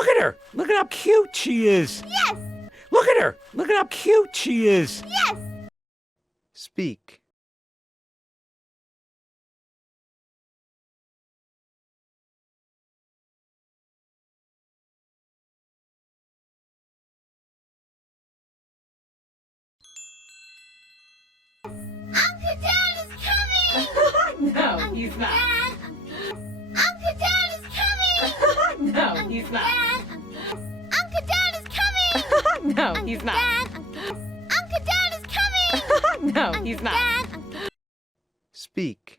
Look at her! Look at how cute she is! Yes! Look at her! Look at how cute she is! Yes! Speak. Uncle Dan is coming! No, he's not. Dad! Uncle Dan is coming! No, he's not. Dad! Uncle Dan is coming! No, he's not. Dad! Uncle Dan is coming! No, he's not. Dad! Speak.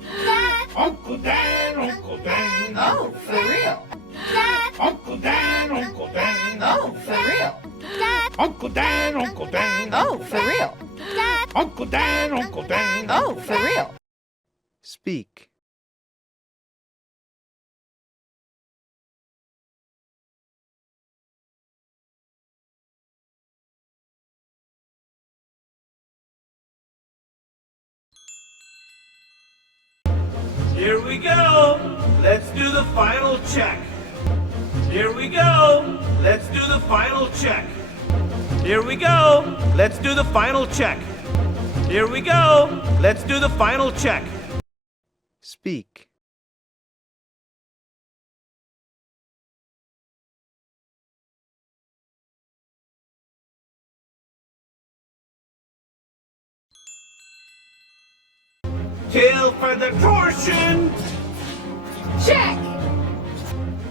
Dad! Uncle Dan, Uncle Dan! Oh, for real? Dad! Uncle Dan, Uncle Dan! Oh, for real? Dad! Uncle Dan, Uncle Dan! Oh, for real? Dad! Uncle Dan, Uncle Dan! Oh, for real? Speak. Here we go. Let's do the final check. Here we go. Let's do the final check. Here we go. Let's do the final check. Here we go. Let's do the final check. Speak. Tail for the torsion. Check!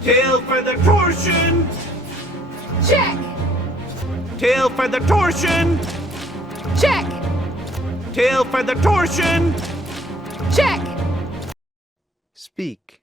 Tail for the torsion. Check! Tail for the torsion. Check! Tail for the torsion. Check! Speak.